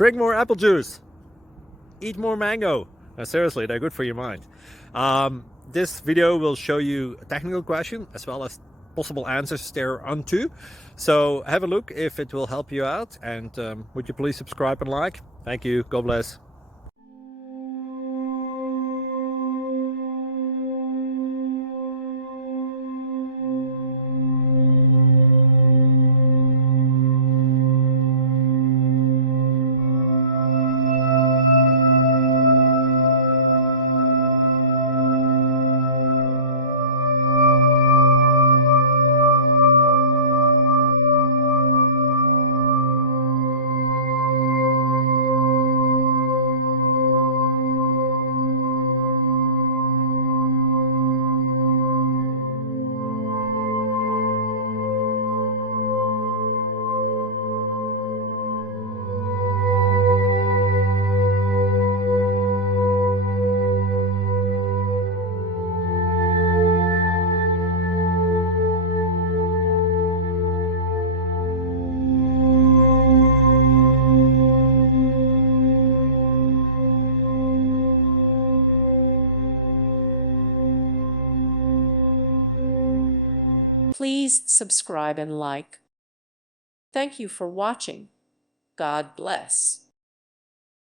Drink more apple juice. Eat more mango. No, seriously, they're good for your mind. This video will show you a technical question as well as possible answers thereunto. So have a look if it will help you out, and would you please subscribe and like? Thank you. God bless. Please subscribe and like. Thank you for watching. God bless.